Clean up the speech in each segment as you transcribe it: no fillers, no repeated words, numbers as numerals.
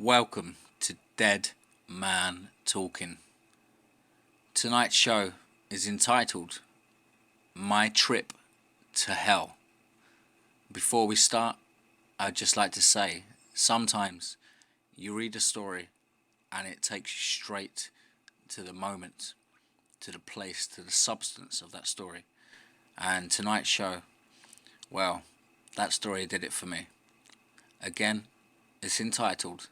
Welcome to Dead Man Talking. Tonight's show is entitled My Trip to Hell. Before we start, I'd just like to say, sometimes you read a story and it takes you straight to the moment, to the place, to the substance of that story. And tonight's show, well, that story did it for me. Again, it's entitled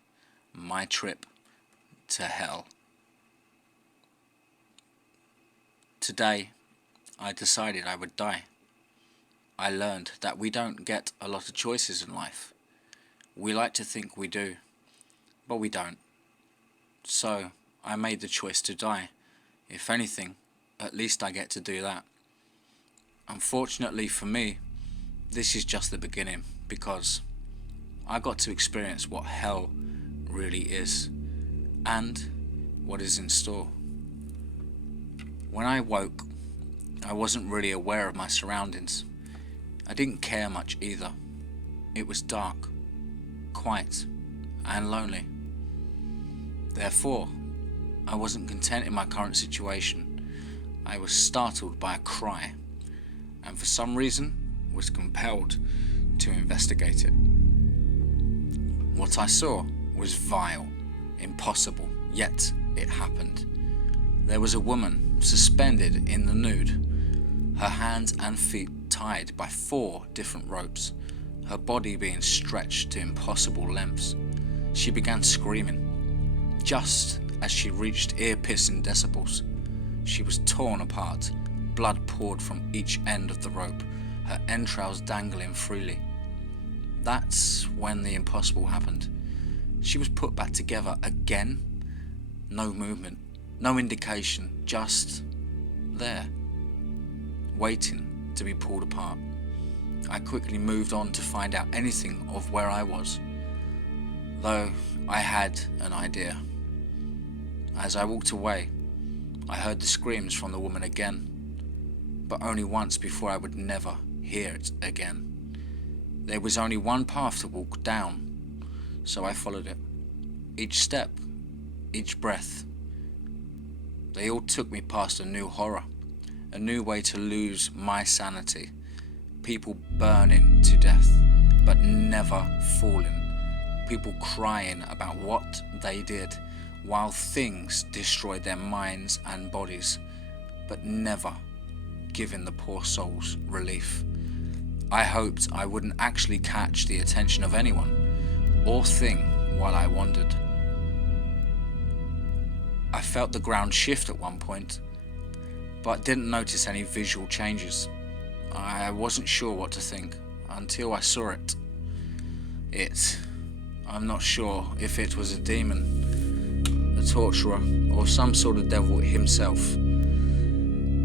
My Trip to Hell. Today, I decided I would die. I learned that we don't get a lot of choices in life. We like to think we do, but we don't. So, I made the choice to die. If anything, at least I get to do that. Unfortunately for me, this is just the beginning, because I got to experience what hell really is and what is in store. When I woke, I wasn't really aware of my surroundings. I didn't care much either. It was dark, quiet, and lonely. Therefore, I wasn't content in my current situation. I was startled by a cry, and for some reason was compelled to investigate it. What I saw was vile, impossible, yet it happened. There was a woman suspended in the nude, her hands and feet tied by 4 different ropes, her body being stretched to impossible lengths. She began screaming. Just as she reached ear-piercing decibels, she was torn apart, blood poured from each end of the rope, her entrails dangling freely. That's when the impossible happened. She was put back together again. No movement, no indication, just there, waiting to be pulled apart. I quickly moved on to find out anything of where I was, though I had an idea. As I walked away, I heard the screams from the woman again, but only once before I would never hear it again. There was only one path to walk down, so I followed it. Each step, each breath, they all took me past a new horror, a new way to lose my sanity. People burning to death, but never falling. People crying about what they did, while things destroyed their minds and bodies, but never giving the poor souls relief. I hoped I wouldn't actually catch the attention of anyone or thing while I wandered. I felt the ground shift at one point, but didn't notice any visual changes. I wasn't sure what to think until I saw it. I'm not sure if it was a demon, a torturer, or some sort of devil himself.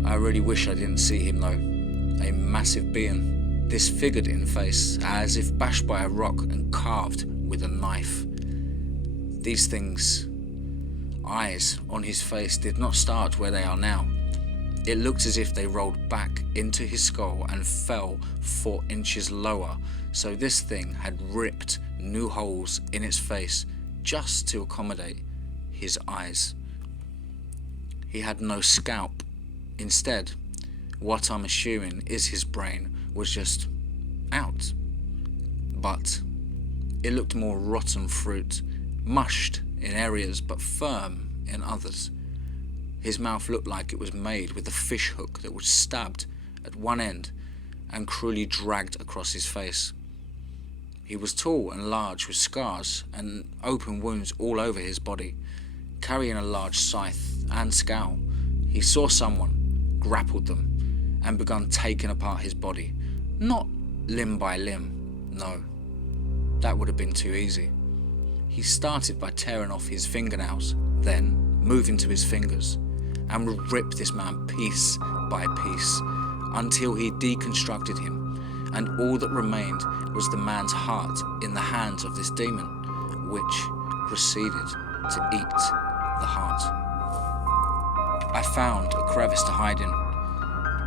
I really wish I didn't see him though. A massive being, disfigured in face, as if bashed by a rock and carved with a knife. These things' eyes on his face did not start where they are now. It looked as if they rolled back into his skull and fell 4 inches lower, so this thing had ripped new holes in its face just to accommodate his eyes. He had no scalp. Instead, what I'm assuming is his brain was just out. But it looked more rotten fruit, mushed in areas but firm in others. His mouth looked like it was made with a fish hook that was stabbed at one end and cruelly dragged across his face. He was tall and large, with scars and open wounds all over his body. Carrying a large scythe and scowl, he saw someone, grappled them, and begun taking apart his body. Not limb by limb, no. That would have been too easy. He started by tearing off his fingernails, then moving to his fingers, and would rip this man piece by piece until he deconstructed him, and all that remained was the man's heart in the hands of this demon, which proceeded to eat the heart. I found a crevice to hide in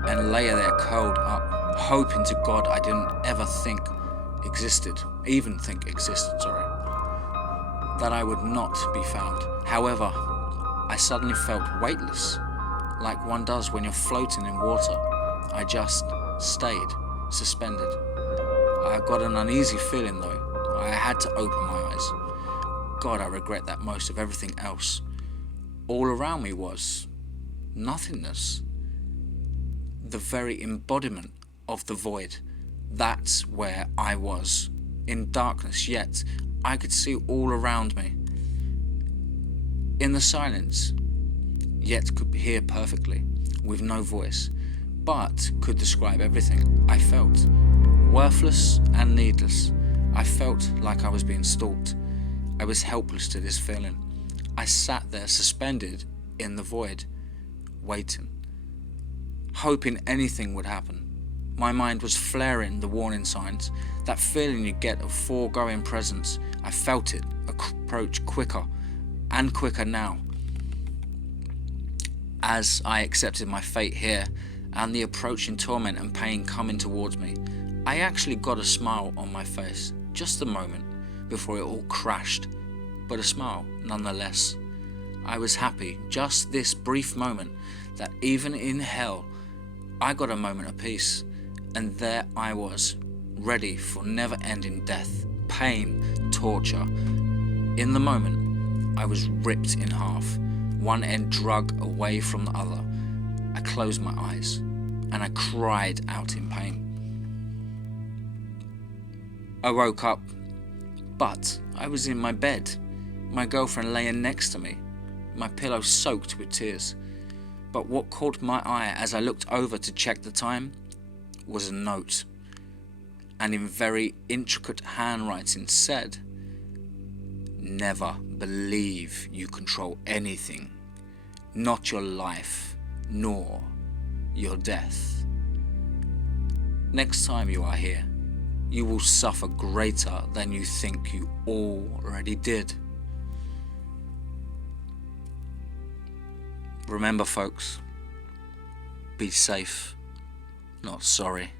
and lay there curled up, hoping to God I didn't ever even think existed, that I would not be found. However, I suddenly felt weightless, like one does when you're floating in water. I just stayed suspended. I got an uneasy feeling though. I had to open my eyes. God, I regret that most of everything else. All around me was nothingness. The very embodiment of the void. That's where I was. In darkness, yet I could see all around me. In the silence, yet could hear perfectly, with no voice, but could describe everything I felt. Worthless and needless. I felt like I was being stalked. I was helpless to this feeling. I sat there suspended in the void, waiting, hoping anything would happen. My mind was flaring the warning signs, that feeling you get of foregoing presence. I felt it approach quicker and quicker now. As I accepted my fate here and the approaching torment and pain coming towards me, I actually got a smile on my face, just a moment before it all crashed, but a smile nonetheless. I was happy, just this brief moment, that even in hell, I got a moment of peace, and there I was, ready for never-ending death, pain, torture. In the moment, I was ripped in half, one end dragged away from the other. I closed my eyes, and I cried out in pain. I woke up, but I was in my bed, my girlfriend laying next to me, my pillow soaked with tears. But what caught my eye as I looked over to check the time was a note, and in very intricate handwriting said, "Never believe you control anything, not your life, nor your death. Next time you are here, you will suffer greater than you think you already did." Remember, folks, be safe, not sorry.